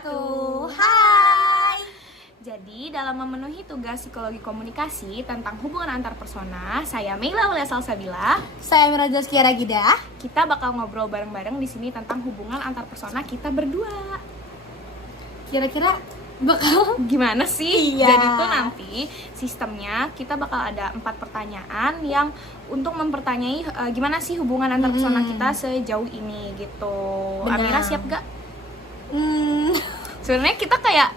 wabarakatuh. Hai. Jadi dalam memenuhi tugas psikologi komunikasi tentang hubungan antar persona, saya Meila Aulia Salsabila. Saya Mira Zaskiara Gidah. Kita bakal ngobrol bareng-bareng di sini tentang hubungan antar persona kita berdua. Kira-kira bakal Gimana sih? Iya. Jadi tuh nanti sistemnya kita bakal ada 4 pertanyaan yang untuk mempertanyai gimana sih hubungan antar persona kita sejauh ini gitu. Benar. Amira siap gak? Sebenarnya kita kayak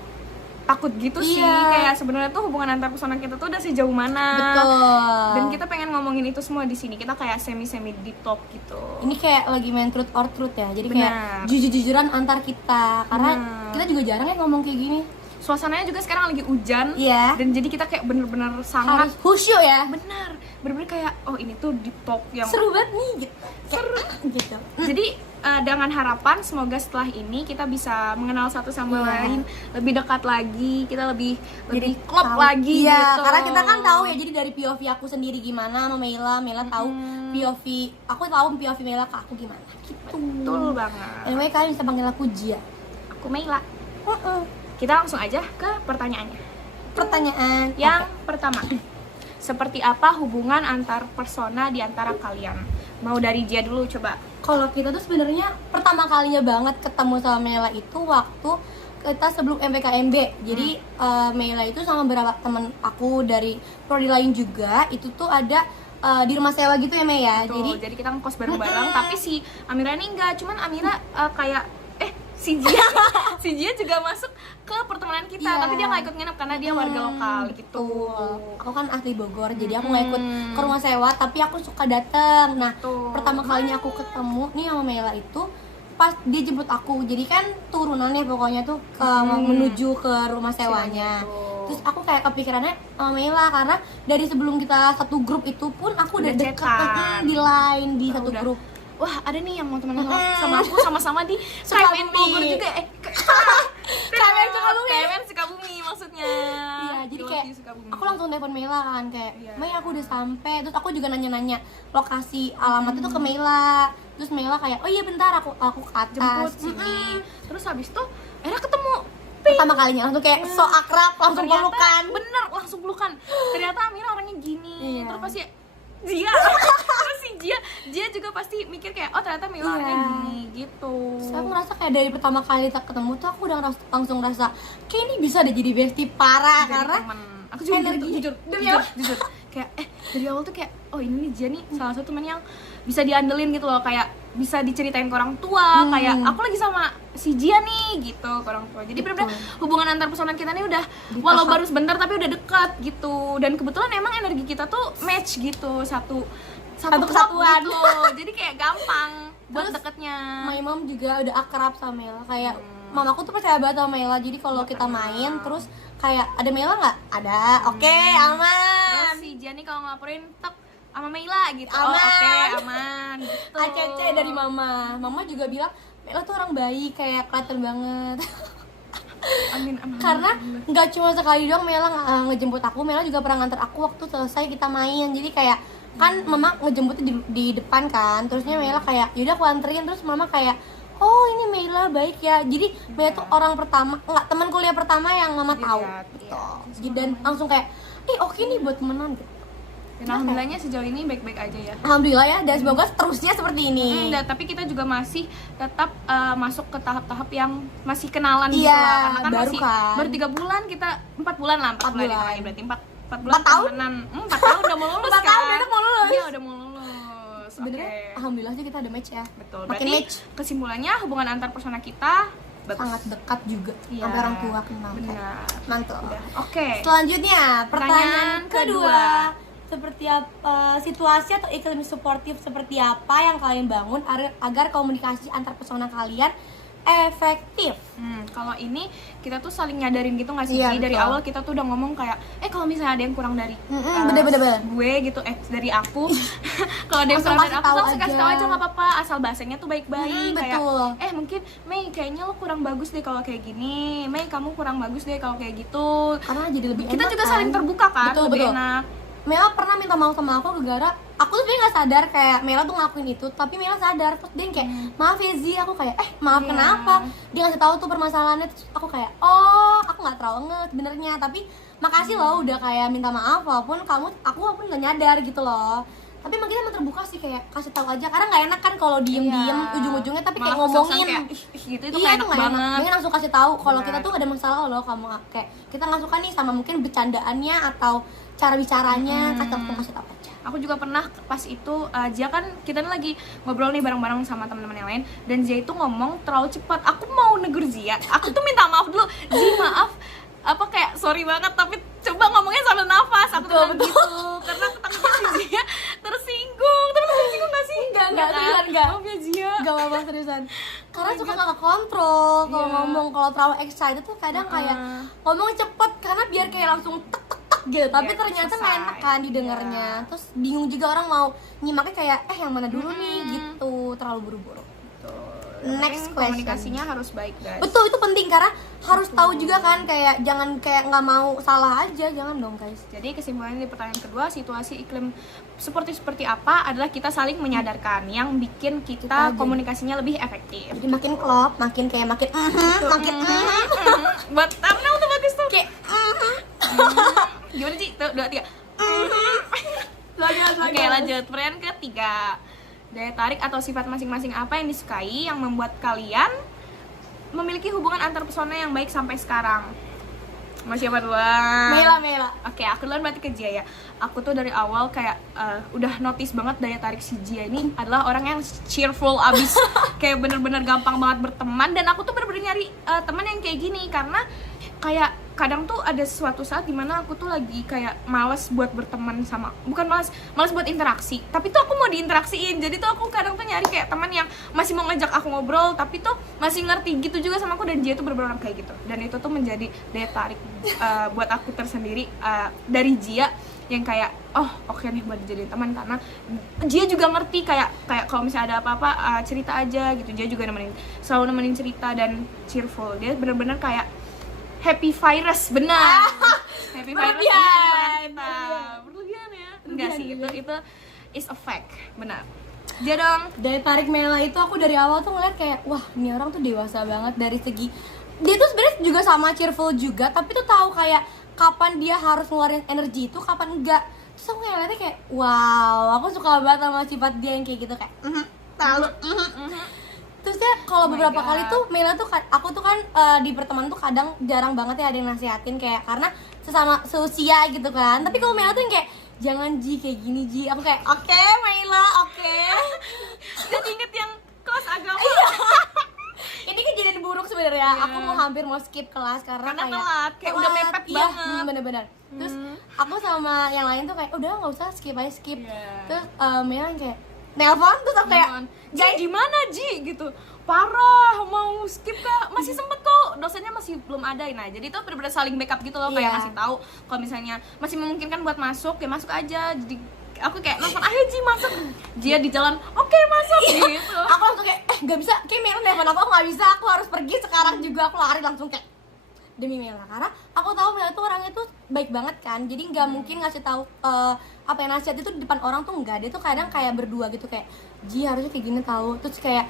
takut gitu sih, Iya. kayak sebenarnya tuh hubungan antar persona kita tuh udah sejauh mana. Betul. Dan kita pengen ngomongin itu semua di sini. Kita kayak semi deep talk gitu. Ini kayak lagi main truth or truth ya. Jadi Benar. kayak jujur-jujuran antar kita. Karena Benar. kita juga jarang ya ngomong kayak gini. Suasananya juga sekarang lagi hujan. Iya. Dan jadi kita kayak bener-bener sangat Harus khusyuk ya. bener-bener kayak oh ini tuh deep talk yang Seru banget nih gitu. Seru gitu. Jadi dengan harapan semoga setelah ini kita bisa mengenal satu sama Iya. lain lebih dekat lagi, kita lebih klop Tahu. lagi Iya, gitu. karena kita kan tahu ya, jadi dari POV aku sendiri gimana sama Meila tahu POV, aku tahu POV Meila ke aku gimana gitu. Betul banget. Anyway, kalian bisa panggil aku Jia. Aku Meila. Kita langsung aja ke pertanyaannya. Pertanyaan Yang pertama, seperti apa hubungan antar persona di antara kalian? Mau dari Jia dulu coba. kalau kita tuh sebenarnya pertama kalinya banget ketemu sama Meila itu waktu kita sebelum MPKMB. Jadi Meila itu sama beberapa temen aku dari prodi lain juga itu tuh ada di rumah sewa gitu ya Mei ya. Tuh, jadi kita ngekos bareng-bareng, tapi si Amira ini enggak, cuman Amira kayak si Jia juga masuk ke pertemanan kita, Iya. tapi dia nggak ikut nginep karena dia warga lokal gitu. Aku kan asli Bogor, jadi aku nggak ikut ke rumah sewa, tapi aku suka dateng. Nah, Tuh. pertama kalinya aku ketemu nih sama Meila itu pas dia jemput aku. Jadi kan turunannya pokoknya tuh menuju ke rumah sewanya. Tuh. Terus aku kayak kepikirannya sama Meila karena dari sebelum kita satu grup itu pun aku udah Udah deket chatan. di line di satu Udah. grup. Wah, ada nih yang mau temenan sama aku, sama-sama di Sukabumi. KMN Bogor juga. KMN Sukabumi maksudnya. Iya, jadi Di kayak Lokasi Sukabumi. aku langsung telepon Meila kan kayak, Iya. Mei aku udah sampai. Terus aku juga nanya-nanya lokasi alamat itu ke Meila. Terus Meila kayak, oh iya bentar aku ke atas. jemput sini. Terus habis itu akhirnya ketemu. Pertama kalinya langsung kayak so akrab, langsung Ternyata, pelukan. bener, langsung pelukan. Ternyata Amira orangnya gini. Iya. Terus pasti terus si Jia juga pasti mikir kayak oh ternyata Mila orangnya Iya. gini gitu. Terus aku ngerasa kayak dari pertama kali kita ketemu tuh aku udah langsung ngerasa kayak ini bisa deh jadi bestie parah. Jadi Karena temen. Aku juga energi. gitu, Demi jujur kayak dari awal tuh kayak oh ini nih Jia nih salah satu teman yang bisa diandelin gitu loh, kayak bisa diceritain ke orang tua, kayak aku lagi sama si Jia nih gitu ke orang tua. Jadi benar-benar hubungan antar persona kita nih udah walau baru sebentar tapi udah dekat gitu. Dan kebetulan emang energi kita tuh match gitu, satu kesatuan. gitu. Jadi kayak gampang buat Terus, deketnya. my mom juga udah akrab sama Meila. Kayak mamaku tuh percaya banget sama Meila. Jadi kalau kita main terus kayak ada Meila nggak? Ada. Oke, aman. Terus si Jia nih kalau ngelaporin tek sama Meila gitu. Aman. Oh, oke, aman gitu. ACC dari mama. Mama juga bilang Meila tuh orang baik, kayak kelihatan banget. Amin. Karena nggak cuma sekali doang Meila ngejemput aku, Meila juga pernah nganter aku waktu selesai kita main. Jadi kayak kan mama ngejemputnya di depan kan, terusnya Meila kayak yaudah aku anterin, terus mama kayak oh ini Meila baik ya. Jadi Meila tuh orang pertama, nggak teman kuliah pertama yang mama tahu gitu. Dan langsung kayak oke nih buat temenan gitu. Dan alhamdulillahnya sejauh ini baik-baik aja ya. Alhamdulillah ya, dan semoga terusnya seperti ini. Tapi kita juga masih tetap masuk ke tahap-tahap yang masih kenalan gitu Iya, lah. Karena kan baru masih kan. baru 3 bulan kita 4 bulan lah, 4 bulan bulan. ya, berarti 4 bulan 4 tahun? temenan. 4 tahun udah mau lulus 4 kan? tahun udah mau lulus. Iya, udah mau lulus. Sebenarnya Oke. alhamdulillah sih kita ada match ya. Betul. Makin Berarti match. kesimpulannya hubungan antar persona kita bagus. Sangat dekat juga. Iya. Sampai orang tua kenal. Benar. Mantap. Oke. Selanjutnya, pertanyaan Pertanyaan kedua. Seperti apa situasi atau iklim suportif seperti apa yang kalian bangun agar komunikasi antar persona kalian efektif? Kalau ini kita tuh saling nyadarin gitu nggak sih? Iya, Dari betul. awal kita tuh udah ngomong kayak kalau misalnya ada yang kurang dari bener. gue gitu, dari aku kalau ada yang Langsung kurang dari kasih aku tahu langsung kasih aja. tahu aja nggak apa-apa, asal bahasanya tuh baik-baik. Kayak betul. mungkin Mei kayaknya lo kurang bagus deh kalau kayak gini, Mei kamu kurang bagus deh kalau kayak gitu. Karena jadi lebih Kita enak juga kan? saling terbuka kan, Betul, lebih betul. enak. Mela pernah minta maaf sama aku gara-gara aku tuh sebenarnya nggak sadar kayak Mela tuh ngelakuin itu, tapi Mela sadar. Terus dia kayak maaf ya Zi, aku kayak maaf Iya. kenapa, dia ngasih tahu tuh permasalahannya. Terus aku kayak oh aku nggak terlalu nge sebenarnya, tapi makasih loh udah kayak minta maaf walaupun aku nggak nyadar gitu loh. Tapi emang kita emang terbuka sih kayak kasih tahu aja, karena nggak enak kan kalau diem ujung-ujungnya tapi kayak Malah kesan ngomongin kayak, "Ih, gitu itu iya nggak tuh enak nggak enak, banget." mending langsung kasih tahu kalau Benar. kita tuh gak ada masalah loh, kamu kayak kita nggak suka nih sama mungkin bercandaannya atau cara bicaranya, kasih tahu aja. Aku juga pernah pas itu Zia kan kita lagi ngobrol nih bareng-bareng sama teman-teman yang lain, dan Zia itu ngomong terlalu cepat. Aku mau negur Zia, aku tuh minta maaf dulu, Zia maaf apa kayak sorry banget, tapi coba ngomongnya sambil nafas. Aku tuh bilang gitu karena aku takutnya si Zia tersinggung. Tapi tersinggung gak sih? Enggak, kan? seriusan enggak. Maaf ya Zia. Gak apa-apa seriusan. Karena suka gak kontrol kalau Iya. ngomong, kalau terlalu excited tuh kadang kayak ngomong cepet karena biar kayak langsung tek tek tek gitu. Tapi Biar ternyata nggak selesai. enak kan didengarnya. Terus bingung juga orang mau nyimaknya kayak yang mana dulu nih gitu, terlalu buru-buru. Next question. Komunikasinya harus baik, guys. Betul, itu penting karena harus tahu juga kan, kayak jangan kayak nggak mau salah aja, jangan dong guys. Jadi kesimpulannya di pertanyaan kedua, situasi iklim seperti apa adalah kita saling menyadarkan yang bikin Kita kita aja. komunikasinya lebih efektif. Jadi makin klop, makin kayak makin Buat thumbnail tuh bagus tuh. kayak Gimana sih? Tuh, 2, 3. lanjut. Oke, lanjut. Pertanyaan ketiga. Daya tarik atau sifat masing-masing apa yang disukai yang membuat kalian memiliki hubungan antar pesona yang baik sampai sekarang? Mau siapa duluan? Mela. Oke, aku duluan berarti ke Jia ya. Aku tuh dari awal kayak udah notice banget daya tarik si Jia ini adalah orang yang cheerful abis. Kayak bener-bener gampang banget berteman. Dan aku tuh bener-bener nyari teman yang kayak gini. Karena kayak kadang tuh ada suatu saat dimana aku tuh lagi kayak males buat berteman sama, bukan males buat interaksi, tapi tuh aku mau diinteraksiin. Jadi tuh aku kadang tuh nyari kayak teman yang masih mau ngajak aku ngobrol tapi tuh masih ngerti gitu juga sama aku, dan dia tuh bener-bener kayak gitu. Dan itu tuh menjadi daya tarik buat aku tersendiri dari Jia, yang kayak oke nih buat dijadiin teman, karena dia juga ngerti kayak kalau misalnya ada apa-apa cerita aja gitu. Dia juga selalu nemenin cerita dan cheerful. Dia bener-bener kayak happy virus, benar. Happy virus di lingkungan kita. Berlebihan ya? Enggak sih, itu is a fact, benar. Dia dong. Daya tarik Mela itu aku dari awal tuh ngeliat kayak wah ini orang tuh dewasa banget dari segi dia tuh sebenarnya juga sama cheerful juga, tapi tuh tahu kayak kapan dia harus ngeluarin energi itu, kapan enggak. Terus aku ngeliatnya kayak wow, aku suka banget sama sifat dia yang kayak gitu, kayak terlalu Terus ya kalau beberapa God. kali tuh Mela tuh aku tuh kan di pertemanan tuh kadang jarang banget ya ada yang nasihatin kayak karena sesama seusia gitu kan. Tapi kalau Mela tuh yang kayak jangan Ji kayak gini Ji. Aku kayak oke, Mela, oke. Dan inget yang kelas agama. Ini kejadian buruk sebenarnya. Aku mau hampir mau skip kelas karena kayak telat, kayak udah mepet iya, banget. bener-bener. Terus aku sama yang lain tuh kayak udah nggak usah skip aja skip. Iya. Terus Mela yang kayak nelpon terus aku kayak Ji, gimana Ji gitu, parah mau skip kak, masih sempet kok, dosennya masih belum ada. Nah jadi itu bener-bener saling backup gitu loh, kayak Iya. ngasih tahu kalau misalnya masih memungkinkan buat masuk ya masuk aja. Jadi aku kayak nonton ayo Ji masuk, dia di jalan oke masuk gitu. aku langsung kayak nggak bisa, kayak Mela nelfon aku nggak bisa, aku harus pergi sekarang juga. Aku lari langsung kayak demi Mela, karena aku tahu Mela tuh orangnya tuh baik banget kan, jadi nggak mungkin ngasih tahu apa yang nasihat itu di depan orang tuh enggak. Dia tuh kadang kayak berdua gitu kayak Ji harusnya kayak gini tahu. Terus kayak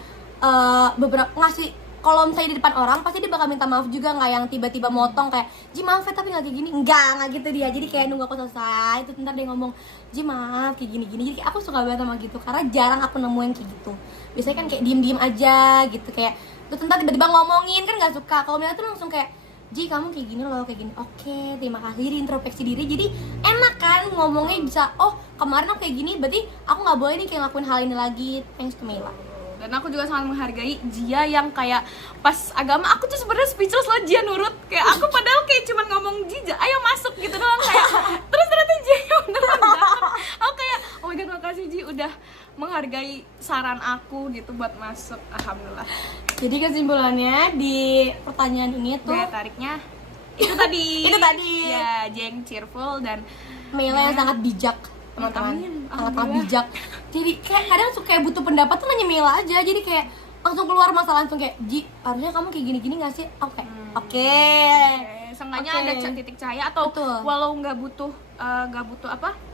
beberapa ngasih, kalau misalnya di depan orang pasti dia bakal minta maaf juga, nggak yang tiba-tiba motong kayak Ji maaf ya tapi nggak kayak gini, nggak gitu dia. Jadi kayak nunggu aku selesai itu ntar dia ngomong Ji maaf kayak gini-gini. Jadi aku suka banget sama gitu karena jarang aku nemuin kayak gitu. Biasanya kan kayak diem-diem aja gitu, kayak terus ntar tiba-tiba ngomongin kan nggak suka. Kalau Mila tuh langsung kayak Ji kamu kayak gini loh, kayak gini. Oke, terima kasih, jadi introspeksi diri. Jadi enak kan ngomongnya, bisa kemarin aku kayak gini, berarti aku nggak boleh nih kayak ngelakuin hal ini lagi. Thanks to Mela. Dan aku juga sangat menghargai Jia yang kayak pas agama aku tuh sebenarnya speechless loh, Jia nurut. Kayak aku padahal kayak cuman ngomong Jia ayo masuk gitu doang, kayak terus ternyata Jia udah datang. Aku kayak oh my god makasih Ji udah menghargai saran aku gitu buat masuk. Alhamdulillah. Jadi kesimpulannya di pertanyaan ini tuh Daya tariknya itu tadi. Itu tadi. Ya, Jia yang cheerful dan Mela yang sangat bijak, teman-teman. Amin. Sangat Alhamdulillah. bijak. Jadi kayak kadang suka kayak butuh pendapat tuh nanya Mela aja. Jadi kayak langsung keluar masalah, langsung kayak Ji harusnya kamu kayak gini-gini nggak sih? Oke. Oke. Seenggaknya Oke. ada titik cahaya atau Betul. walau nggak butuh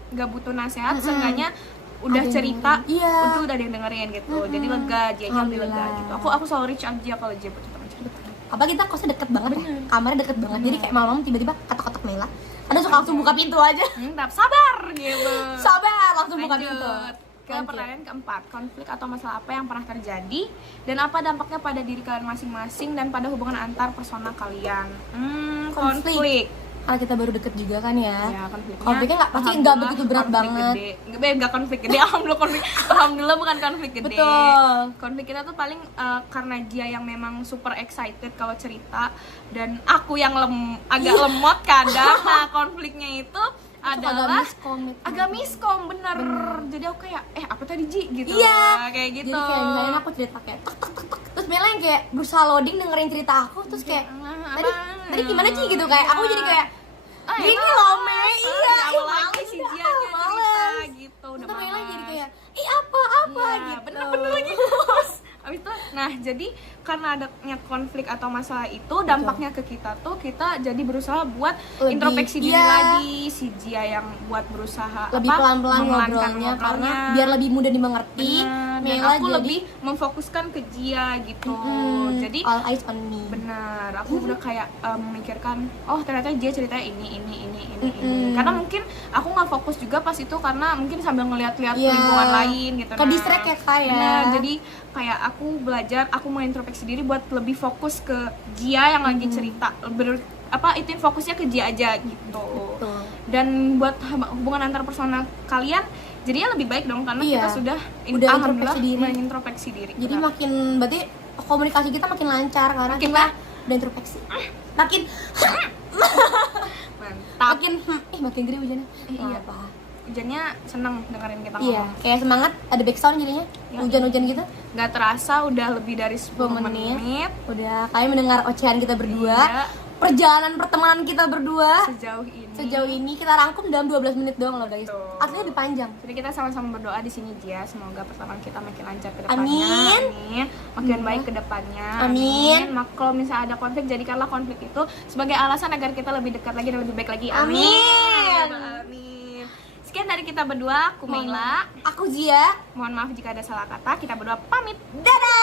nggak butuh nasihat, seenggaknya udah Ada yang cerita, dengerin. Iya. itu udah ada yang dengerin gitu. Jadi lega, Jia lebih lega Alhamdulillah. gitu. Aku selalu reach out Jia kalau Jia butuh teman cerita. Apa kita kosnya deket banget ya, Bener. kamarnya deket banget, jadi kayak malam-malam tiba-tiba ketok-ketok Mela, kadang suka langsung buka pintu aja, Tapi sabar gitu. sabar langsung buka pintu. Lanjut ke Lanjut. pertanyaan keempat, konflik atau masalah apa yang pernah terjadi dan apa dampaknya pada diri kalian masing-masing dan pada hubungan antar personal kalian. Konflik. Karena kita baru deket juga kan ya, Ya, konfliknya nggak pasti nggak alhamdulillah begitu berat konflik banget. gede. Nggak konflik gede, alhamdulillah bukan konflik gede. Betul. Konflik kita tuh paling karena dia yang memang super excited kalau cerita dan aku yang agak lemot kadang. Nah, konfliknya itu adalah agak miskom, bener. Jadi aku kayak apa tadi Ji gitu. Iya. Kayak gitu. Jadi kayak misalnya aku cerita kayak tek tek tek tek, terus Mela yang kayak berusaha loading dengerin cerita aku, terus kayak tadi gimana Ji gitu, kayak aku jadi kayak gini loh Mei, iya, lagi si Jia cerita gitu. Udah Ntar Mela jadi males. kayak apa Iya, gitu. bener lagi. Abis itu, nah jadi karena adanya konflik atau masalah itu dampaknya ke kita tuh kita jadi berusaha buat Lebih, introspeksi diri iya. lagi. Si Jia yang buat berusaha Lebih pelan-pelan memelankan ngobrolnya karena biar lebih mudah dimengerti. dan Mela aku jadi lebih memfokuskan ke Jia gitu. Jadi all eyes on me. benar, aku udah kayak memikirkan, oh ternyata dia ceritanya ini. Karena mungkin aku nggak fokus juga pas itu karena mungkin sambil ngeliat-liat Iya. lingkungan lain gitu. Ke distract ya, Kak, ya. Benar, jadi kayak aku belajar, aku mau introspeksi diri buat lebih fokus ke Jia yang lagi cerita. Itin fokusnya ke Jia aja gitu. Betul. Dan buat hubungan antar personal kalian jadinya lebih baik dong karena Iya. kita sudah Udah alhamdulillah introspeksi diri. mengintrospeksi diri. Jadi Benar. makin berarti komunikasi kita makin lancar karena Makin kita udah introspeksi. Makin mantap. makin gede hujannya. Iya. Apa? Hujannya seneng dengerin kita Iya, ngomong. kayak semangat ada background jadinya. Ya. Hujan-hujan gitu. Nggak terasa udah lebih dari 10 menit. menit Udah kalian mendengar ocehan kita berdua. Iya. Perjalanan pertemanan kita berdua. sejauh Ini kita rangkum dalam 12 menit doang loh guys. Betul. Artinya lebih panjang. Jadi kita sama-sama berdoa di sini Jia, semoga pertemuan kita makin lancar ke depannya. Amin. Amin. Makin baik ke depannya. Amin. Kalau misalnya ada konflik, jadikanlah konflik itu sebagai alasan agar kita lebih dekat lagi dan lebih baik lagi. Amin. Amin. Sekian dari kita berdua, aku Meila. Aku Zia. Mohon maaf jika ada salah kata. Kita berdua pamit. Dadah.